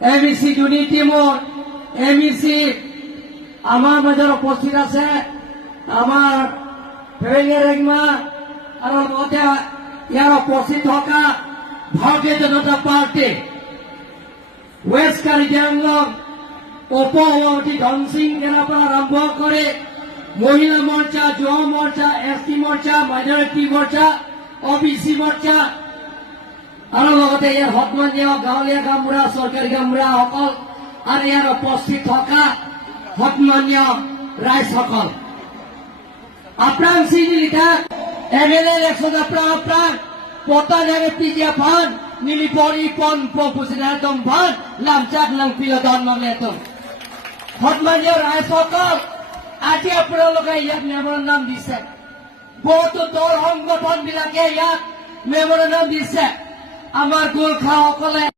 এমিসি দুৰ্নীতি মোৰ এমিসি আমাৰ মাজত উপস্থিত আছে আমাৰ ফেৰেঙা আৰু লগতে ইয়াৰ উপস্থিত থকা ভাৰতীয় জনতা পাৰ্টি ৱেষ্ট কাৰ্বি আংলং উপ সভাপতি ধন সিং গেলাৰ পৰা আৰম্ভ কৰি মহিলা মৰ্চা যুৱ মৰ্চা এছটি মৰ্চা মাইনৰিটি মৰ্চা অবিচি মৰ্চা আৰু লগতে ইয়াৰ সন্মানীয় গাঁৱলীয়া গামবুঢ়া চৰকাৰী গামবুঢ়াসকল আৰু ইয়াৰ উপস্থিত থকা সন্মানীয় ৰাইজসকল আপ্ৰাণ সিংলিতা এমএলএ ইলেকশন আপ্ৰাণ পতানাৰে পিজিয়া ফান নীলিপৰি পন পপুচিনাতম ফান লামচাক লাংপিল দন মাগলেতম সন্মানীয় ৰাইজসকল আজি আপোনালোকে ইয়াত মেমৰেণ্ডাম দিছে বহুতো দল সংগঠন বিলাকে ইয়াত মেমৰেণ্ডাম দিছে আমাৰ গোৰ্খাসকলে